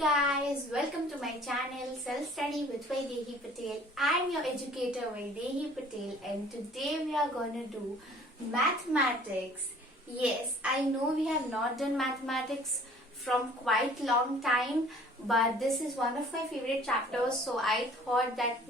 guys, welcome to my channel Self Study with Vaidehi Patel. I'm your educator Vaidehi Patel and today we are going to do mathematics. Yes, I know we have not done mathematics from quite long time, but this is one of my favorite chapters, so I thought that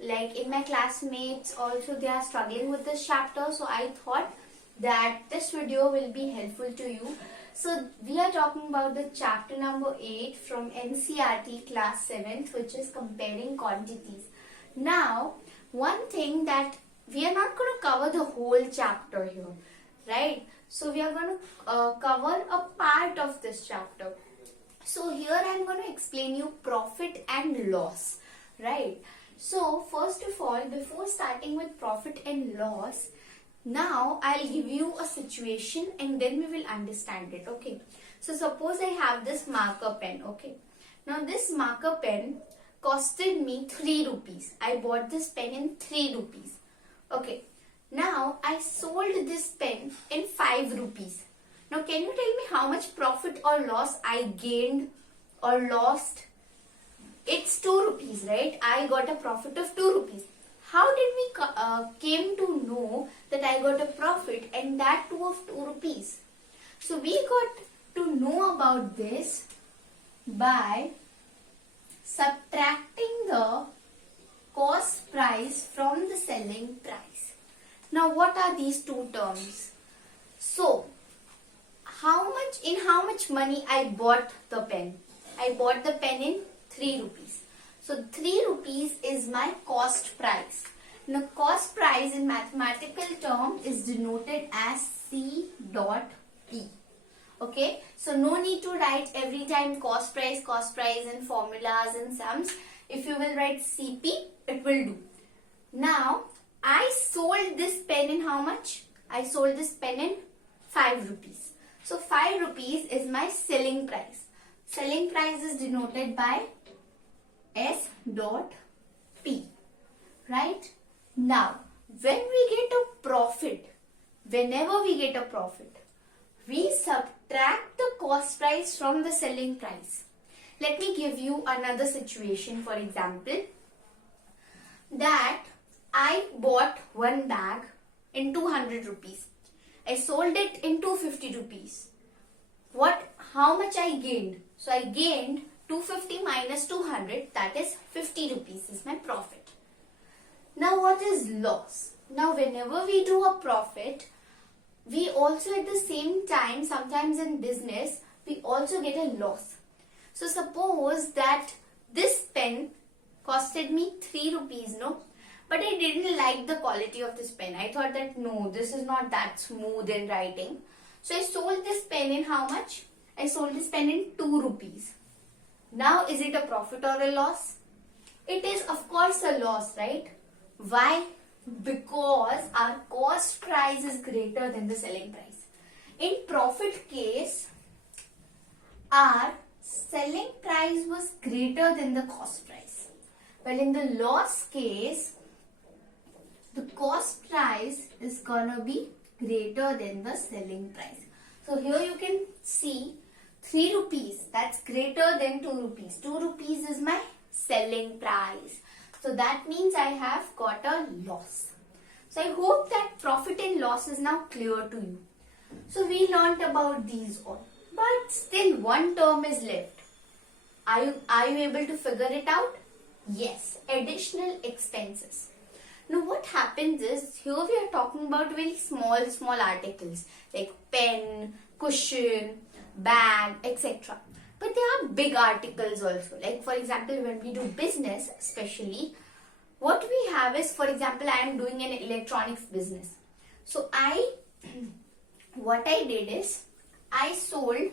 like in my classmates also they are struggling with this chapter, so I thought that this video will be helpful to you. So we are talking about the chapter number 8 from NCERT class 7th, which is comparing quantities. Now, one thing that we are not going to cover the whole chapter here, right? So we are going to cover a part of this chapter. So here I am going to explain you profit and loss, right? So first of all, before starting with profit and loss, now I'll give you a situation and then we will understand it, okay? So suppose I have this marker pen, okay? Now this marker pen costed me 3 rupees. I bought this pen in 3 rupees, okay? Now I sold this pen in 5 rupees. Now can you tell me how much profit or loss I gained or lost? It's 2 rupees, right? I got a profit of 2 rupees. How did we came to know that I got a profit and that too of 2 rupees? So we got to know about this by subtracting the cost price from the selling price. Now what are these two terms? So how much money I bought the pen? I bought the pen in 3 rupees. So 3 rupees is my cost price. Now cost price in mathematical term is denoted as C dot P. Okay, so no need to write every time cost price and formulas and sums. If you will write CP, it will do. Now I sold this pen in how much? I sold this pen in 5 rupees. So 5 rupees is my selling price. Selling price is denoted by S dot P, right? Now, when we get a profit, whenever we get a profit, we subtract the cost price from the selling price. Let me give you another situation. For example, that I bought one bag in 200 rupees. I sold it in 250 rupees. How much I gained? So I gained 250 minus 200, that is 50 rupees is my profit. Now what is loss? Now whenever we do a profit, we also at the same time, sometimes in business, we also get a loss. So suppose that this pen costed me 3 rupees, no? But I didn't like the quality of this pen. I thought that no, this is not that smooth in writing. So I sold this pen in how much? I sold this pen in 2 rupees. Now, is it a profit or a loss? It is of course a loss, right? Why? Because our cost price is greater than the selling price. In profit case, our selling price was greater than the cost price. Well, in the loss case, the cost price is gonna be greater than the selling price. So here you can see 3 rupees, that's greater than 2 rupees. 2 rupees is my selling price. So that means I have got a loss. So I hope that profit and loss is now clear to you. So we learnt about these all. But still one term is left. Are you able to figure it out? Yes, additional expenses. Now what happens is, here we are talking about very small articles like pen, cushion, bag, etc. But there are big articles also. Like for example, when we do business especially, what we have is, for example, I am doing an electronics business. So what I did is, I sold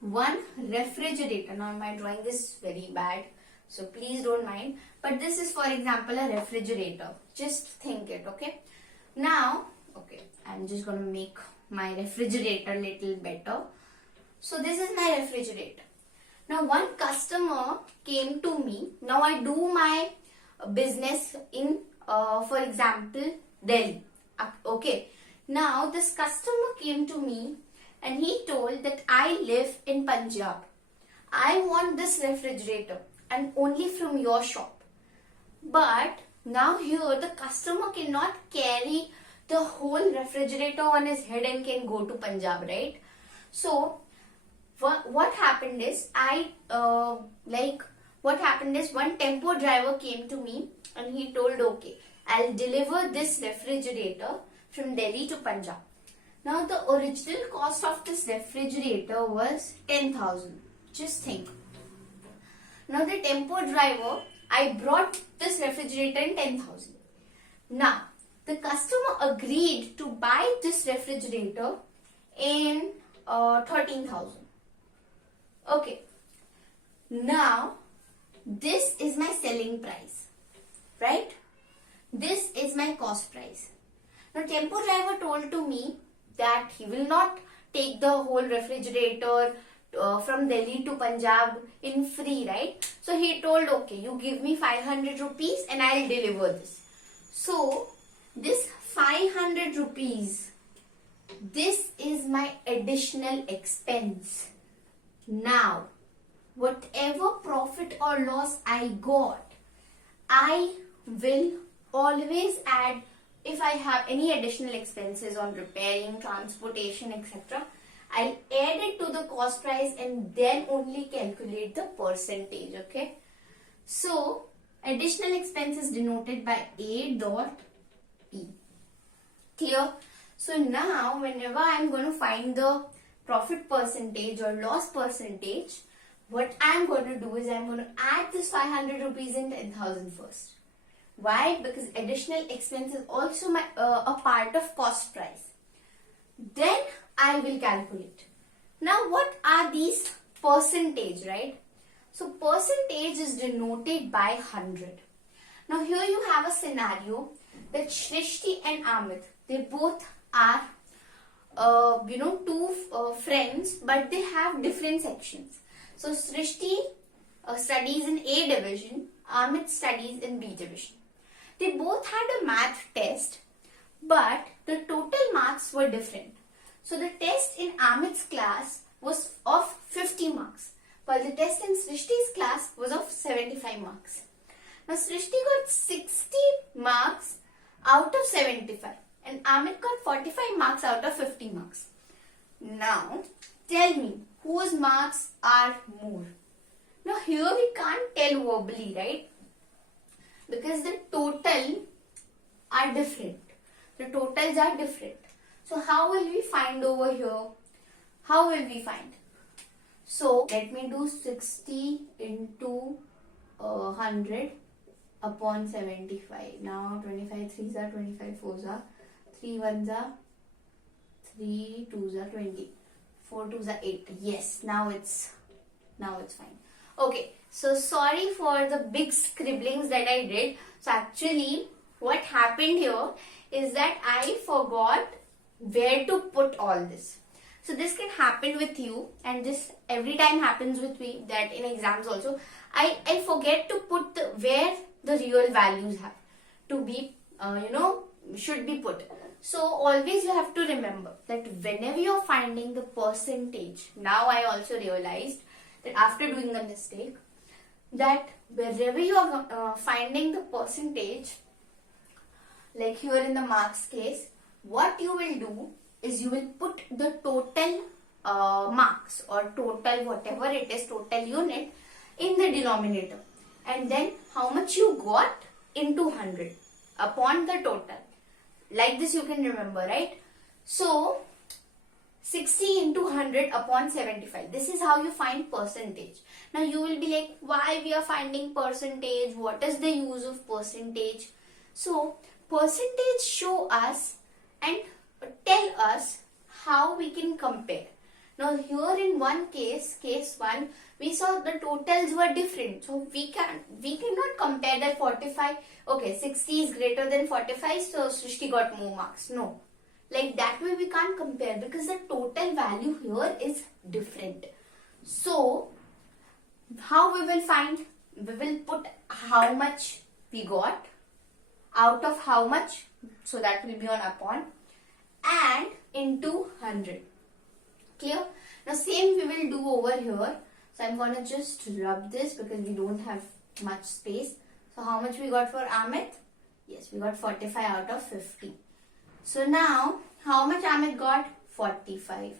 one refrigerator. Now my drawing is very bad, so please don't mind. But this is, for example, a refrigerator. Just think it, okay? Now, okay, I'm just going to make my refrigerator a little better. So this is my refrigerator. Now one customer came to me. Now I do my business in, for example, Delhi. Okay. Now this customer came to me and he told that I live in Punjab. I want this refrigerator and only from your shop. But now here the customer cannot carry the whole refrigerator on his head and can go to Punjab, right? So what happened is one tempo driver came to me and he told, okay, I'll deliver this refrigerator from Delhi to Punjab. Now the original cost of this refrigerator was 10,000. Just think. Now the tempo driver, I brought this refrigerator in 10,000. Now the customer agreed to buy this refrigerator in 13,000. Okay. Now this is my selling price, right? This is my cost price. Now tempo driver told to me that he will not take the whole refrigerator from Delhi to Punjab in free, right? So he told, okay, you give me 500 rupees and I'll deliver this. So this 500 rupees, this is my additional expense. Now, whatever profit or loss I got, I will always add, if I have any additional expenses on repairing, transportation, etc., I'll add it to the cost price and then only calculate the percentage, okay? So, additional expense is denoted by A dot P. Clear? So now, whenever I'm going to find the profit percentage or loss percentage, what I'm going to do is I'm going to add this 500 rupees in 10,000 first. Why? Because additional expense is also a part of cost price. Then I will calculate. Now what are these percentage, right? So percentage is denoted by 100. Now here you have a scenario that Shrishti and Amit, they both are two friends, but they have different sections. So Srishti studies in A division, Amit studies in B division. They both had a math test, but the total marks were different. So the test in Amit's class was of 50 marks, while the test in Srishti's class was of 75 marks. Now Srishti got 60 marks out of 75 and Amit got 45 marks out of 50 marks. Now tell me, whose marks are more? Now here we can't tell verbally, right? Because the total are different. The totals are different. So how will we find over here? How will we find? So let me do 60 into 100 upon 75. Now 25 3s are 25 4s are 3 1s are 3 2s are 20. 4 2s are 8. Yes, now it's fine. Okay, so sorry for the big scribblings that I did. So actually what happened here is that I forgot where to put all this. So this can happen with you, and this every time happens with me, that in exams also I forget to put where the real values have to be should be put. So always you have to remember that whenever you are finding the percentage, now I also realized that after doing the mistake, that wherever you are finding the percentage, like here in the marks case, what you will do is you will put the total marks or total whatever it is, total unit in the denominator, and then how much you got into 100 upon the total. Like this you can remember, right? So 60 into 100 upon 75. This is how you find percentage. Now you will be like, why we are finding percentage? What is the use of percentage? So percentage show us and tell us how we can compare. Now here in one case 1, we saw the totals were different. So we cannot compare that 45. Okay, 60 is greater than 45, so Srishti got more marks. No. Like that way we can't compare because the total value here is different. So how we will find? We will put how much we got out of how much, so that will be on upon, and into 100. Clear? Now same we will do over here. So I'm gonna just rub this because we don't have much space. So how much we got for Amit? Yes, we got 45 out of 50. So now, how much Amit got? 45.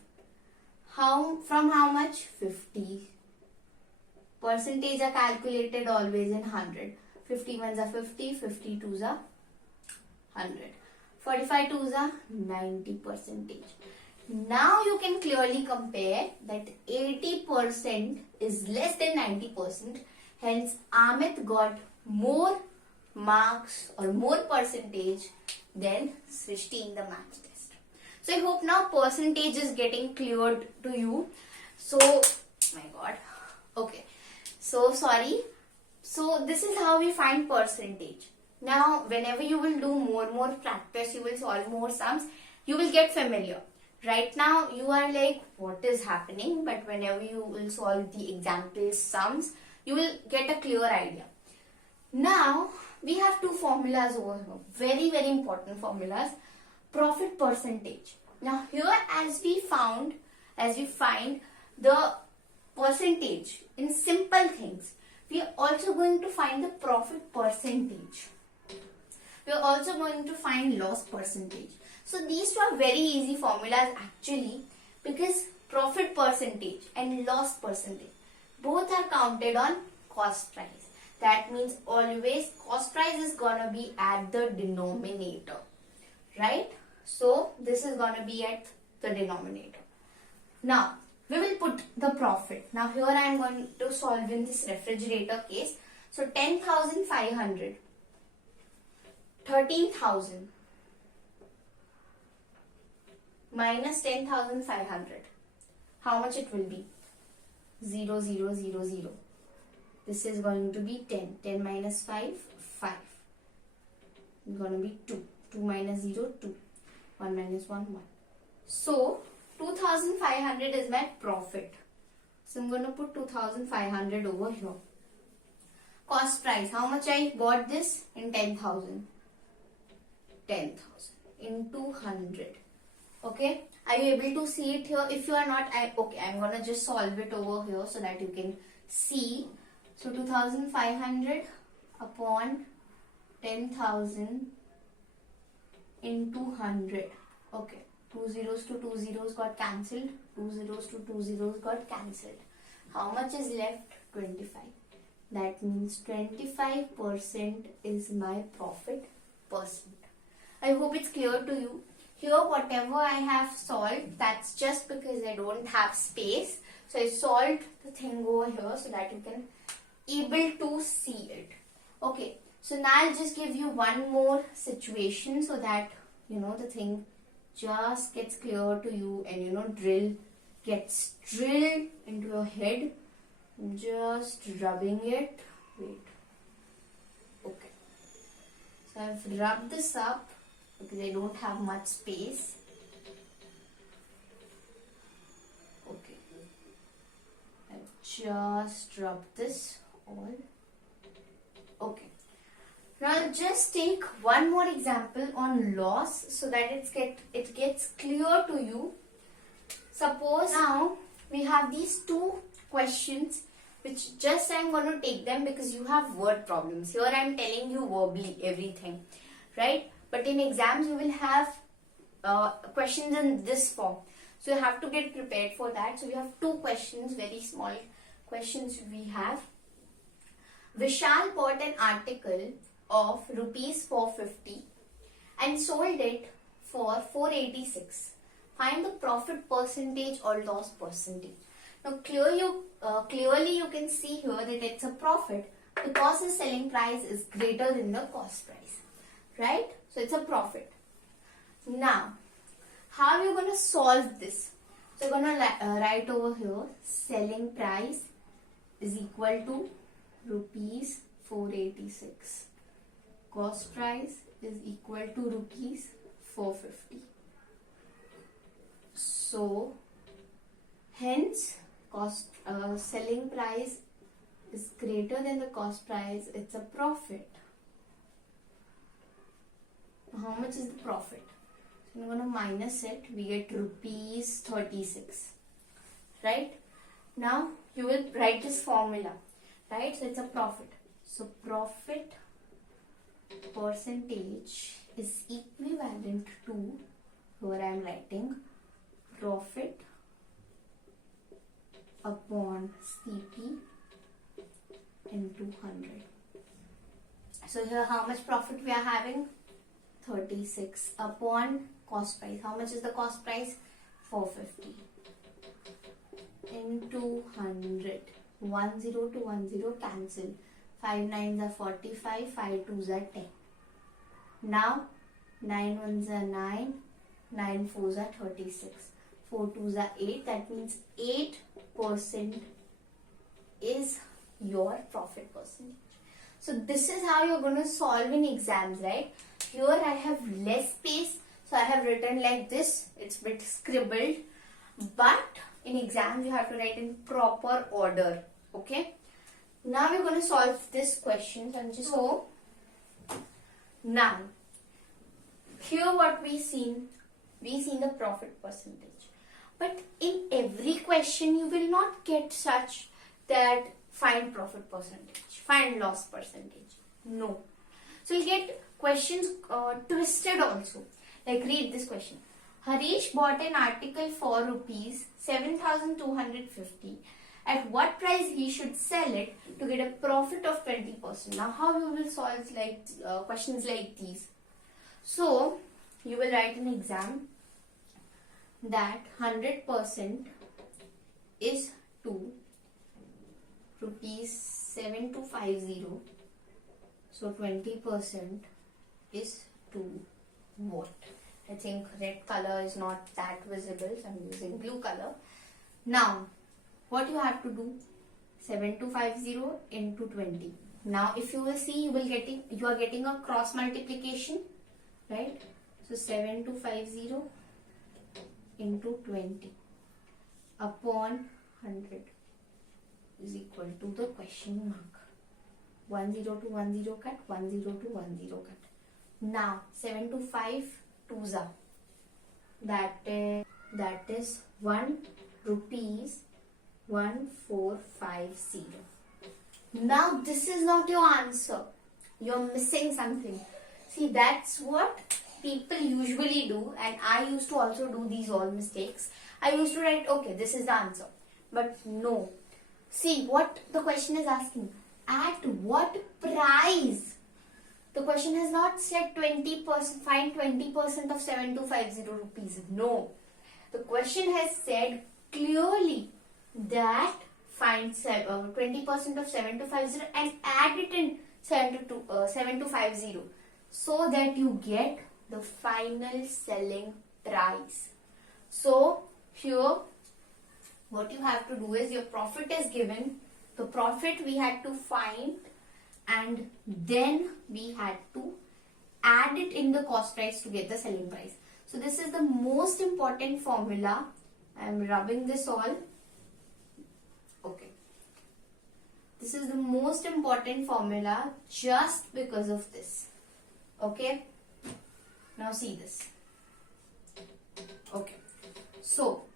From how much? 50. Percentage are calculated always in 100. 50 ones are 50, 50 twos are 100. 45 twos are 90 percentage. Now you can clearly compare that 80% is less than 90%. Hence, Amit got more marks or more percentage than Srishti in the math test. So I hope now percentage is getting cleared to you. So, my God. Okay. So, sorry. So, this is how we find percentage. Now, whenever you will do more practice, you will solve more sums, you will get familiar. Right now, you are like, what is happening? But whenever you will solve the example sums, you will get a clear idea. Now, we have two formulas over here. Very, very important formulas. Profit percentage. Now, here as we find the percentage in simple things, we are also going to find the profit percentage. We are also going to find loss percentage. So these two are very easy formulas actually, because profit percentage and loss percentage both are counted on cost price. That means always cost price is gonna be at the denominator, right? So this is gonna be at the denominator. Now we will put the profit. Now here I am going to solve in this refrigerator case. So 10,500, 13,000 minus 10,500. How much it will be? 0, 0, 0, 0. This is going to be 10. 10 minus 5, 5. It's going to be 2. 2 minus 0, 2. 1 minus 1, 1. So, 2,500 is my profit. So, I'm going to put 2,500 over here. Cost price. How much I bought this? In 10,000. 10,000 into 100. Okay. Are you able to see it here? If you are not, I'm going to just solve it over here so that you can see. So 2,500 upon 10,000 into 100. Okay. 2 zeros to 2 zeros got cancelled. 2 zeros to 2 zeros got cancelled. How much is left? 25. That means 25% is my profit percent. I hope it's clear to you. Here, whatever I have solved, that's just because I don't have space. So I solved the thing over here so that you can able to see it. Okay, so now I'll just give you one more situation so that the thing just gets clear to you and drill gets drilled into your head. I'm just rubbing it. Wait. Okay. So I've rubbed this up because I don't have much space. Okay. I've just rubbed this all. Okay. Now I'll just take one more example on loss so that it gets clear to you. Suppose now we have these two questions which just I'm going to take them because you have word problems. Here I'm telling you verbally everything, right? But in exams you will have questions in this form. So you have to get prepared for that. So we have two questions, very small questions we have. Vishal bought an article of rupees 450 and sold it for 486. Find the profit percentage or loss percentage. Now clearly you can see here that it's a profit because the selling price is greater than the cost price, right? So it's a profit. Now, how are you going to solve this? So you're going to write over here, selling price is equal to rupees 486. Cost price is equal to rupees 450. So, hence, selling price is greater than the cost price. It's a profit. How much is the profit? So, I'm going to minus it. We get rupees 36. Right? Now, you will write this formula, right? So it's a profit. So profit percentage is equivalent to, here I am writing profit upon CP into 100. So here how much profit we are having? 36 upon cost price. How much is the cost price? 450 into 100. 10 to 10 cancel. 5 9s are 45, 5 2s are 10. Now 9 1s are 9, 9 4s are 36, 4 2s are 8. That means 8% is your profit percentage. So this is how you're going to solve in exams, right? Here I have less space, so I have written like this. It's a bit scribbled, but in exams you have to write in proper order. Okay. Now we're going to solve this question. So now here what we seen the profit percentage. But in every question you will not get such that find profit percentage, find loss percentage. No. So you'll get questions twisted also. Like read this question. Harish bought an article for rupees 7,250. At what price he should sell it to get a profit of 20%. Now how you will solve like questions like these? So you will write in exam that 100% is to rupees 7250. So 20% is to what? I think red color is not that visible, so I'm using blue color. Now what you have to do? 7250 into 20. Now if you will see, you are getting a cross multiplication, right? So 7250 into 20 upon 100 is equal to the question mark. 10 to 10 cut, 10 to 10 cut. Now 725 2s are. That is 1 rupees 1450. Now this is not your answer. You're missing something. See, that's what people usually do, and I used to also do these all mistakes. I used to write, okay, this is the answer. But no. See what the question is asking. At what price? The question has not said 20%, find 20% of 7250 rupees. No. The question has said clearly that find 20% of 7250 and add it in 7250 so that you get the final selling price. So here what you have to do is, your profit is given. The profit we had to find, and then we had to add it in the cost price to get the selling price. So this is the most important formula. I am rubbing this all. Okay. This is the most important formula just because of this. Okay. Now see this. Okay. So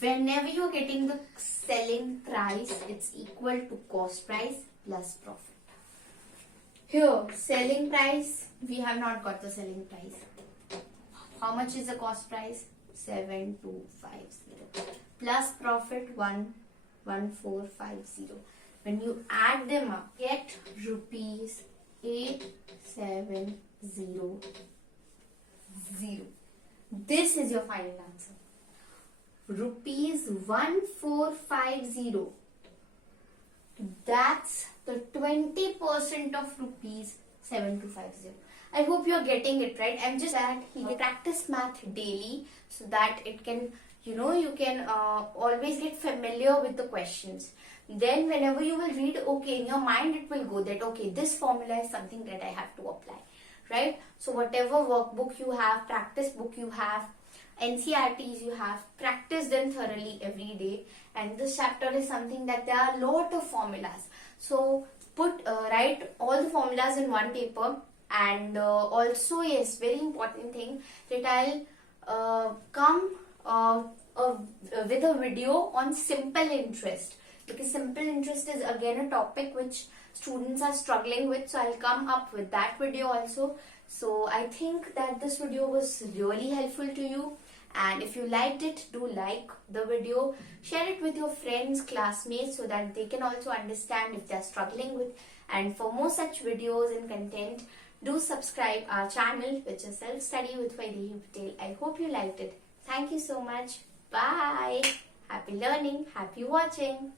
whenever you are getting the selling price, it's equal to cost price plus profit. Here, selling price, we have not got the selling price. How much is the cost price? 7250 plus profit 11450. When you add them up, get rupees 8700. This is your final answer. Rupees 1450. That's the 20% of rupees 7250. I hope you are getting it right. I'm just that he practice math daily so that it can, you can always get familiar with the questions. Then whenever you will read, okay, in your mind it will go that, okay, this formula is something that I have to apply, right? So whatever workbook you have, practice book you have, NCRTs you have, practice them thoroughly every day. And this chapter is something that there are a lot of formulas. So write all the formulas in one paper. And also, yes, very important thing that I'll come with a video on simple interest. because simple interest is again a topic which students are struggling with, so I'll come up with that video also. So I think that this video was really helpful to you, and if you liked it, do like the video, share it with your friends, classmates, so that they can also understand if they're struggling with. And for more such videos and content, do subscribe our channel, which is Self Study with Vaidehi Patel. I hope you liked it. Thank you so much. Bye. Happy learning. Happy watching.